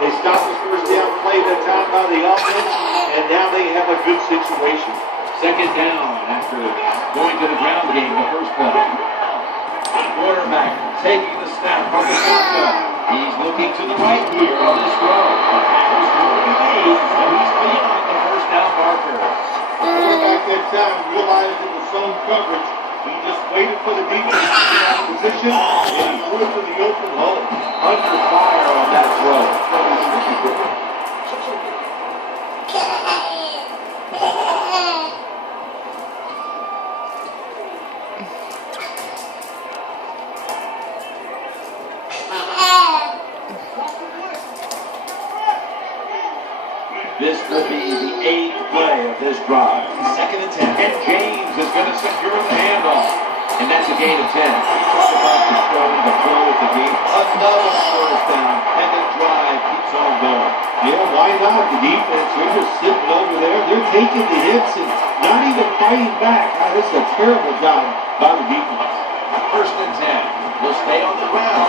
They stopped the first down play that's out by the offense, and now they have a good situation. Second down after going to the ground game the first play. Quarterback taking the snap from the shotgun. He's looking to the right here on this throw. The Packers moving the lead, so he's beyond the first down marker. Quarterback that time realized it was zone coverage. He just waited for the defense to get out of position, and he threw it to the open hole. Under fire on that throw. This will be the 8th play of this drive. Second and 10. And James is going to secure the handoff. And that's a gain of 10. We talked about controlling the flow of the game. Another first down. And the drive keeps on going. Yeah, why not? The defense, they're just sitting over there. They're taking the hits and not even fighting back. This is a terrible job by the defense. First and 10. Will stay on the ground.